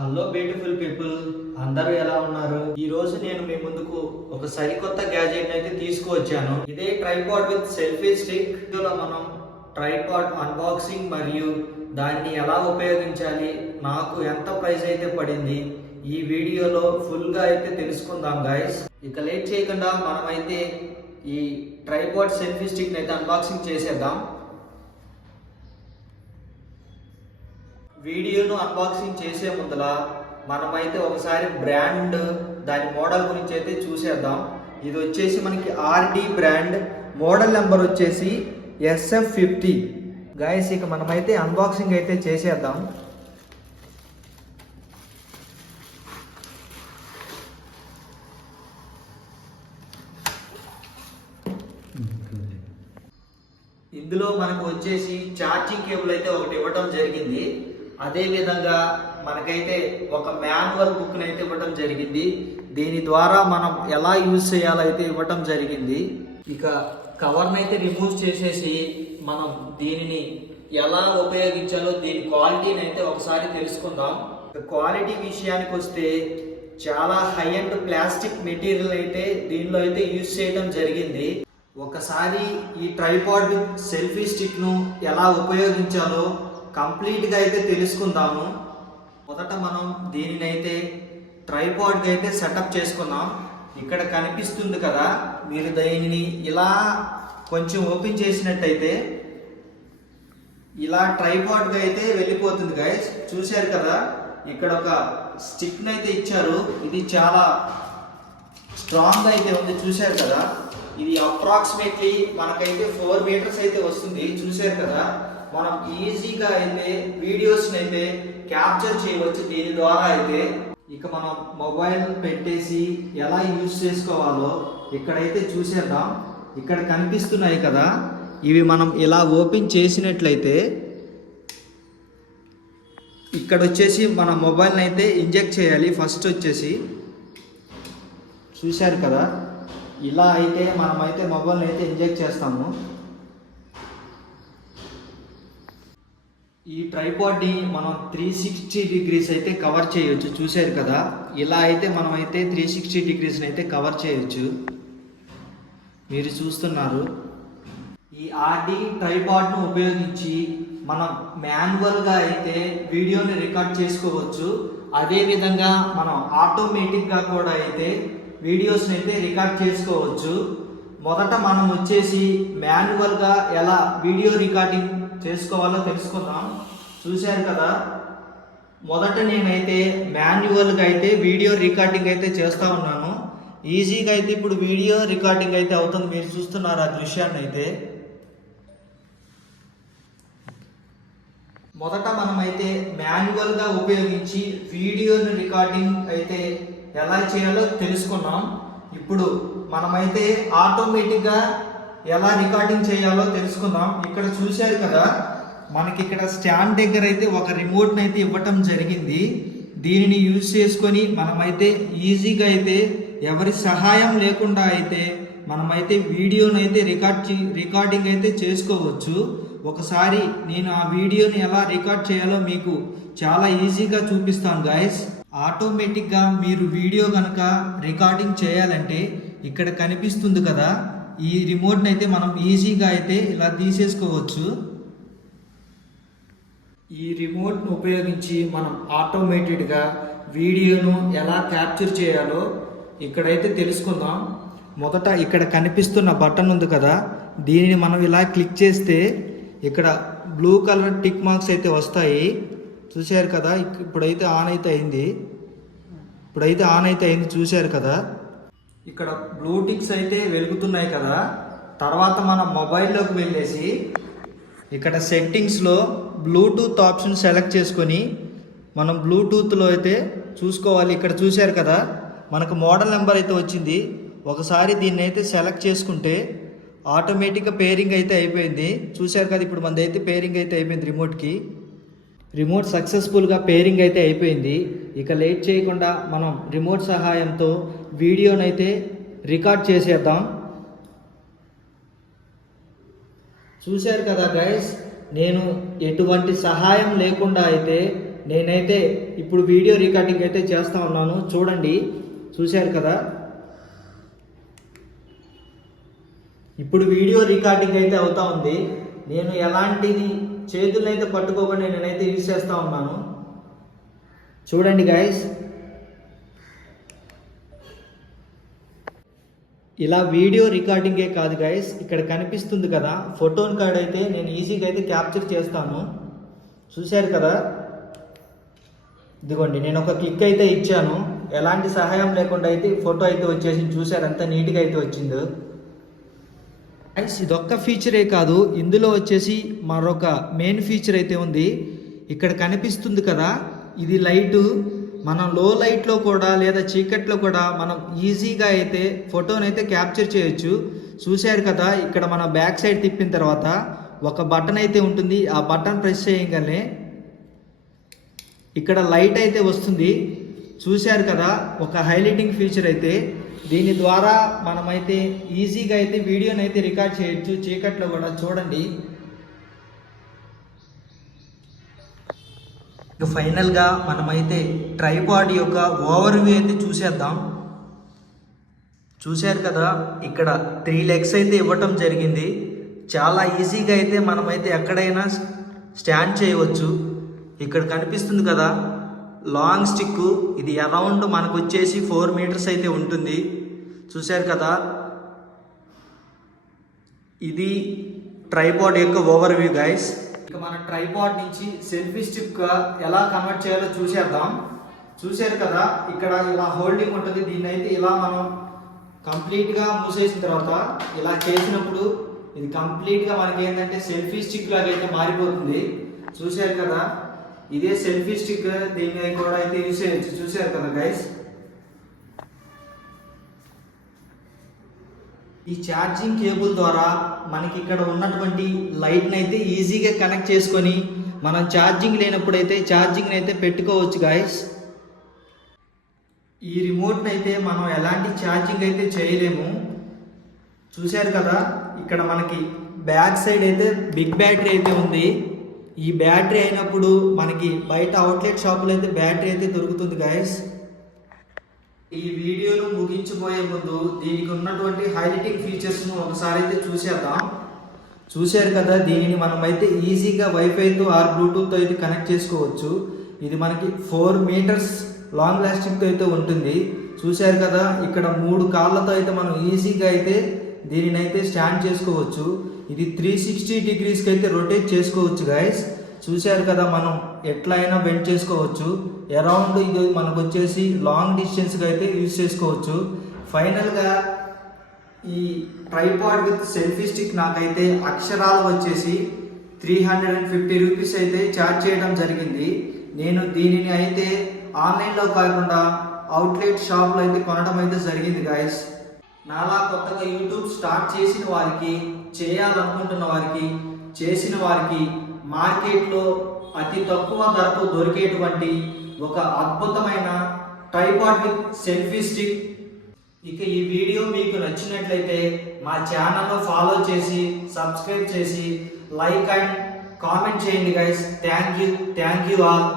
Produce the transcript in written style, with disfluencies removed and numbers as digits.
Hello beautiful people, అందరూ ఎలా ఉన్నారు? ఈ రోజు నేను మీ ముందుకు ఒక సరికొత్త గ్యాజెట్ అయితే తీసుకువచ్చాను. ఇదే ట్రైపాడ్ విత్ సెల్ఫీ స్టిక్. ఇందులో మనం ట్రైపాడ్ అన్బాక్సింగ్ మరియు దాన్ని ఎలా ఉపయోగించాలి, నాకు ఎంత ప్రైస్ అయితే పడింది, ఈ వీడియోలో ఫుల్ గా అయితే తెలుసుకుందాం గైస్. ఇక లేట్ చేయకుండా మనమైతే ఈ ట్రైపాడ్ సెల్ఫీ స్టిక్ అయితే అన్బాక్సింగ్ చేసేద్దాం. వీడియోను అన్బాక్సింగ్ చేసే ముందల మనమైతే ఒకసారి బ్రాండ్ దాని మోడల్ గురించి అయితే చూసేద్దాం. ఇది వచ్చేసి మనకి ఆర్డి బ్రాండ్, మోడల్ నెంబర్ వచ్చేసి SF50 గైస్. ఇక మనమైతే అన్బాక్సింగ్ అయితే చేసేద్దాం. ఇందులో మనకు వచ్చేసి ఛార్జింగ్ కేబుల్ అయితే ఒకటి ఇవ్వటం జరిగింది. అదే విధంగా మనకైతే ఒక మాన్యువల్ బుక్ అయితే ఇవ్వటం జరిగింది. దీని ద్వారా మనం ఎలా యూజ్ చేయాలో అయితే ఇవ్వటం జరిగింది. ఇక కవర్ని అయితే రిమూవ్ చేసేసి మనం దీనిని ఎలా ఉపయోగించాలో దీని క్వాలిటీని అయితే ఒకసారి తెలుసుకుందాం. క్వాలిటీ విషయానికి వస్తే చాలా హై అండ్ ప్లాస్టిక్ మెటీరియల్ అయితే దీనిలో అయితే యూజ్ చేయడం జరిగింది. ఒకసారి ఈ ట్రైపాడ్ విత్ సెల్ఫీ స్టిక్ను ఎలా ఉపయోగించాలో కంప్లీట్గా అయితే తెలుసుకుందాము. మొదట మనం దీనిని అయితే ట్రైపాడ్కి అయితే సెటప్ చేసుకుందాం. ఇక్కడ కనిపిస్తుంది కదా, మీరు దీనిని ఇలా కొంచెం ఓపెన్ చేసినట్టయితే ఇలా ట్రైపాడ్గా అయితే వెళ్ళిపోతుంది గైస్. చూశారు కదా, ఇక్కడ ఒక స్టిక్ని అయితే ఇచ్చారు. ఇది చాలా స్ట్రాంగ్ అయితే ఉంది. చూశారు కదా, ఇది అప్రాక్సిమేట్లీ మనకైతే 4 మీటర్స్ అయితే వస్తుంది. చూశారు కదా, మనం ఈజీగా అయితే వీడియోస్ని అయితే క్యాప్చర్ చేయవచ్చు దీని ద్వారా అయితే. ఇక మనం మొబైల్ పెట్టేసి ఎలా యూజ్ చేసుకోవాలో ఇక్కడైతే చూసేద్దాం. ఇక్కడ కనిపిస్తున్నాయి కదా, ఇవి మనం ఇలా ఓపెన్ చేసినట్లయితే ఇక్కడ వచ్చేసి మన మొబైల్ని అయితే ఇంజెక్ట్ చేయాలి. ఫస్ట్ వచ్చేసి చూశారు కదా, ఇలా అయితే మనమైతే మొబైల్ని అయితే ఇంజెక్ట్ చేస్తాము. ఈ ట్రైపాడ్ని మనం 360 డిగ్రీస్ అయితే కవర్ చేయొచ్చు. చూశారు కదా, ఇలా అయితే మనమైతే 360 డిగ్రీస్ని అయితే కవర్ చేయొచ్చు. మీరు చూస్తున్నారు. ఈ ఆర్డి ట్రైపాడ్ను ఉపయోగించి మనం మాన్యువల్గా అయితే వీడియోని రికార్డ్ చేసుకోవచ్చు. అదేవిధంగా మనం ఆటోమేటిక్గా కూడా అయితే వీడియోస్ని అయితే రికార్డ్ చేసుకోవచ్చు. మొదట మనం వచ్చేసి మాన్యువల్గా ఎలా వీడియో రికార్డింగ్ చేసుకోవాలో తెలుసుకుందాం. చూశారు కదా, మొదట నేనైతే మాన్యువల్గా అయితే వీడియో రికార్డింగ్ అయితే చేస్తూ ఉన్నాను. ఈజీగా అయితే ఇప్పుడు వీడియో రికార్డింగ్ అయితే అవుతుంది. మీరు చూస్తున్నారు ఆ దృశ్యాన్ని అయితే. మొదట మనమైతే మాన్యువల్గా ఉపయోగించి వీడియోని రికార్డింగ్ అయితే ఎలా చేయాలో తెలుసుకున్నాం. ఇప్పుడు మనమైతే ఆటోమేటిక్గా ఎలా రికార్డింగ్ చేయాలో తెలుసుకుందాం. ఇక్కడ చూశారు కదా, మనకి ఇక్కడ స్టాండ్ దగ్గర అయితే ఒక రిమోట్ని అయితే ఇవ్వటం జరిగింది. దీనిని యూజ్ చేసుకొని మనమైతే ఈజీగా అయితే ఎవరి సహాయం లేకుండా అయితే మనమైతే వీడియోని అయితే రికార్డింగ్ అయితే చేసుకోవచ్చు. ఒకసారి నేను ఆ వీడియోని ఎలా రికార్డ్ చేయాలో మీకు చాలా ఈజీగా చూపిస్తాను గైస్. ఆటోమేటిక్గా మీరు వీడియో కనుక రికార్డింగ్ చేయాలంటే ఇక్కడ కనిపిస్తుంది కదా, ఈ రిమోట్ని అయితే మనం ఈజీగా అయితే ఇలా తీసేసుకోవచ్చు. ఈ రిమోట్ను ఉపయోగించి మనం ఆటోమేటెడ్గా వీడియోను ఎలా క్యాప్చర్ చేయాలో ఇక్కడైతే తెలుసుకుందాం. మొదట ఇక్కడ కనిపిస్తున్న బటన్ ఉంది కదా, దీనిని మనం ఇలా క్లిక్ చేస్తే ఇక్కడ బ్లూ కలర్ టిక్ మార్క్స్ అయితే వస్తాయి. చూశారు కదా, ఇప్పుడైతే ఆన్ అయితే అయింది. చూశారు కదా, ఇక్కడ బ్లూ టిక్స్ అయితే వెలుగుతున్నాయి కదా. తర్వాత మనం మొబైల్లోకి వెళ్ళేసి ఇక్కడ సెట్టింగ్స్లో బ్లూటూత్ ఆప్షన్ సెలెక్ట్ చేసుకొని మనం బ్లూటూత్లో అయితే చూసుకోవాలి. ఇక్కడ చూశారు కదా, మనకు మోడల్ నెంబర్ అయితే వచ్చింది. ఒకసారి దీన్ని అయితే సెలెక్ట్ చేసుకుంటే ఆటోమేటిక్గా పేరింగ్ అయితే అయిపోయింది. చూశారు కదా, ఇప్పుడు మనది అయితే పేరింగ్ అయితే అయిపోయింది. రిమోట్ సక్సెస్ఫుల్గా పేరింగ్ అయితే అయిపోయింది. ఇక లేట్ చేయకుండా మనం రిమోట్ సహాయంతో వీడియోని అయితే రికార్డ్ చేసేద్దాం. చూశారు కదా గైస్, నేను ఎటువంటి సహాయం లేకుండా అయితే నేనైతే ఇప్పుడు వీడియో రికార్డింగ్ అయితే చేస్తూ ఉన్నాను, చూడండి. చూశారు కదా, ఇప్పుడు వీడియో రికార్డింగ్ అయితే అవుతా ఉంది. నేను ఎలాంటిది చేతులను అయితే పట్టుకోకుండా నేనైతే యూజ్ చేస్తూ ఉన్నాను. చూడండి గైస్, ఇలా వీడియో రికార్డింగే కాదు గైస్, ఇక్కడ కనిపిస్తుంది కదా ఫోటోన్ కార్డ్ అయితే నేను ఈజీగా అయితే క్యాప్చర్ చేస్తాను. చూశారు కదా, ఇదిగోండి నేను ఒక క్లిక్ అయితే ఇచ్చాను, ఎలాంటి సహాయం లేకుండా అయితే ఫోటో అయితే వచ్చేసింది. చూశారు ఎంత నీట్గా అయితే వచ్చిందో గైస్. ఇదొక్క ఫీచరే కాదు, ఇందులో వచ్చేసి మరొక మెయిన్ ఫీచర్ అయితే ఉంది. ఇక్కడ కనిపిస్తుంది కదా, ఇది లైటు. మనం లో లైట్లో కూడా లేదా చీకట్లో కూడా మనం ఈజీగా అయితే ఫోటోని అయితే క్యాప్చర్ చేయొచ్చు. చూశారు కదా, ఇక్కడ మన బ్యాక్ సైడ్ తిప్పిన తర్వాత ఒక బటన్ అయితే ఉంటుంది. ఆ బటన్ ప్రెస్ చేయగానే ఇక్కడ లైట్ అయితే వస్తుంది. చూశారు కదా, ఒక హైలైటింగ్ ఫీచర్ అయితే. దీని ద్వారా మనమైతే ఈజీగా అయితే వీడియోని అయితే రికార్డ్ చేయొచ్చు చీకట్లో కూడా. చూడండి, ఇక ఫైనల్గా మనమైతే ట్రైపాడ్ యొక్క ఓవర్వ్యూ అయితే చూసేద్దాం. చూశారు కదా, ఇక్కడ 3 లెగ్స్ అయితే ఇవ్వటం జరిగింది. చాలా ఈజీగా అయితే మనమైతే ఎక్కడైనా స్టాండ్ చేయవచ్చు. ఇక్కడ కనిపిస్తుంది కదా లాంగ్ స్టిక్, ఇది అరౌండ్ మనకు వచ్చేసి 4 మీటర్స్ అయితే ఉంటుంది. చూశారు కదా, ఇది ట్రైపాడ్ యొక్క ఓవర్వ్యూ గైస్. ఇక మన ట్రైపాడ్ నుంచి సెల్ఫీ స్టిక్ ఎలా కన్వర్ట్ చేయాలో చూసేద్దాం. చూశారు కదా, ఇక్కడ ఇలా హోల్డింగ్ ఉంటుంది. దీన్ని అయితే ఇలా మనం కంప్లీట్గా మూసేసిన తర్వాత ఇలా చేసినప్పుడు ఇది కంప్లీట్గా మనకి ఏంటంటే సెల్ఫీ స్టిక్ లాగా అయితే మారిపోతుంది. చూశారు కదా, ఇదే సెల్ఫీ స్టిక్, దీన్ని కూడా అయితే యూజ్ చేయొచ్చు. చూశారు కదా గైస్, ఈ ఛార్జింగ్ కేబుల్ ద్వారా మనకి ఇక్కడ ఉన్నటువంటి లైట్ని అయితే ఈజీగా కనెక్ట్ చేసుకొని మనం ఛార్జింగ్ లేనప్పుడైతే ఛార్జింగ్ని అయితే పెట్టుకోవచ్చు గాయస్. ఈ రిమోట్ని అయితే మనం ఎలాంటి ఛార్జింగ్ అయితే చేయలేము. చూశారు కదా, ఇక్కడ మనకి బ్యాక్ సైడ్ అయితే బిగ్ బ్యాటరీ అయితే ఉంది. ఈ బ్యాటరీ అయినప్పుడు మనకి బయట అవుట్లెట్ షాపులో అయితే బ్యాటరీ అయితే దొరుకుతుంది గాయస్. ఈ వీడియోను ముగించిపోయే ముందు దీనికి ఉన్నటువంటి హైలైటింగ్ ఫీచర్స్ను ఒకసారి అయితే చూసేద్దాం. చూశారు కదా, దీనిని మనమైతే ఈజీగా వైఫైతో ఆర్ బ్లూటూత్తో అయితే కనెక్ట్ చేసుకోవచ్చు. ఇది మనకి 4 మీటర్స్ లాంగ్ లాస్టింగ్తో అయితే ఉంటుంది. చూశారు కదా, ఇక్కడ 3 కాళ్ళతో అయితే మనం ఈజీగా అయితే దీనిని అయితే స్టాండ్ చేసుకోవచ్చు. ఇది 360 డిగ్రీస్కి అయితే రొటేట్ చేసుకోవచ్చు గైస్. చూశారు కదా, మనం ఎట్లా అయినా బెండ్ చేసుకోవచ్చు. అరౌండ్ ఇది మనకు వచ్చేసి లాంగ్ డిస్టెన్స్గా అయితే యూజ్ చేసుకోవచ్చు. ఫైనల్గా ఈ ట్రైపాడ్ విత్ సెల్ఫీ స్టిక్ నాకైతే అక్షరాలు వచ్చేసి 350 రూపీస్ అయితే ఛార్జ్ చేయడం జరిగింది. నేను దీనిని అయితే ఆన్లైన్లో కాకుండా అవుట్లెట్ షాప్లో అయితే కొనడం అయితే జరిగింది గాయస్. నాలా కొత్తగా యూట్యూబ్ స్టార్ట్ చేసిన వారికి, చేయాలనుకుంటున్న వారికి, చేసిన వారికి మార్కెట్లో అతి తక్కువ ధరకు దొరికేటువంటి ఒక అద్భుతమైన ట్రైపాడ్ విత్ సెల్ఫీ స్టిక్. ఇక ఈ వీడియో మీకు నచ్చినట్లయితే మా ఛానల్లో ఫాలో చేసి సబ్స్క్రైబ్ చేసి లైక్ అండ్ కామెంట్ చేయండి గైస్. Thank you all.